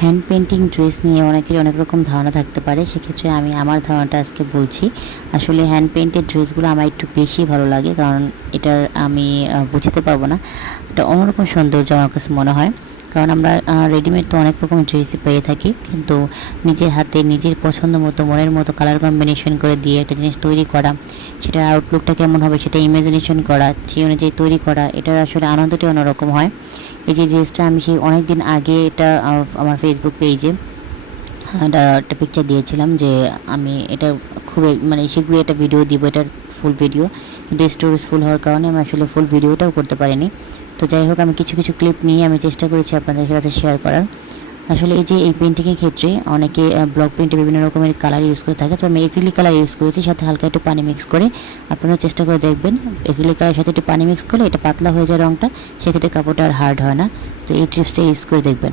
Hand painting dress নিয়ে অনেকের অনেক রকম ধারণা থাকতে পারে, সেক্ষেত্রে আমি আমার ধারণাটা আজকে বলছি। আসলে হ্যান্ড পেন্টেড ড্রেসগুলো আমার একটু বেশি ভালো লাগে, কারণ এটার আমি বুঝতে পারবো না, এটা অন্যরকম সৌন্দর্য আমার কাছে মনে হয়। কারণ আমরা রেডিমেড তো অনেক রকম ড্রেসই পেয়ে থাকি, কিন্তু নিজের হাতে নিজের পছন্দ মতো মনের মতো কালার কম্বিনেশন করে দিয়ে একটা জিনিস তৈরি করা, সেটার আউটলুকটা কেমন হবে সেটা ইমাজিনেশন করা, সেই অনুযায়ী তৈরি করা, এটার আসলে আনন্দটাই অন্যরকম হয়। এই যে ড্রেসটা আমি সেই অনেক দিন আগে এটা আমার ফেসবুক পেজে একটা পিকচার দিয়েছিলাম যে আমি এটা খুবই মানে শীঘ্রই একটা ভিডিও দিব, এটার ফুল ভিডিও, কিন্তু স্টোরেজ ফুল হওয়ার কারণে আমি আসলে ফুল ভিডিওটাও করতে পারিনি। তো যাই হোক, আমি কিছু কিছু ক্লিপ নিয়ে আমি চেষ্টা করেছি আপনাদের কাছে শেয়ার করার। আসলে এই যে এই পেন্টিংয়ের ক্ষেত্রে অনেকে ব্লক পেন্টে বিভিন্ন রকমের কালার ইউজ করে থাকে, তো আমি এক্রিলিক কালার ইউজ করেছি, সাথে হালকা একটু পানি মিক্স করে। আপনারা চেষ্টা করে দেখবেন, এক্রিলিক কালারের সাথে একটু পানি মিক্স করলে এটা পাতলা হয়ে যায় রঙটা, সেক্ষেত্রে কাপড়টা আর হার্ড হয় না। তো এই টিপসটা ইউজ করে দেখবেন।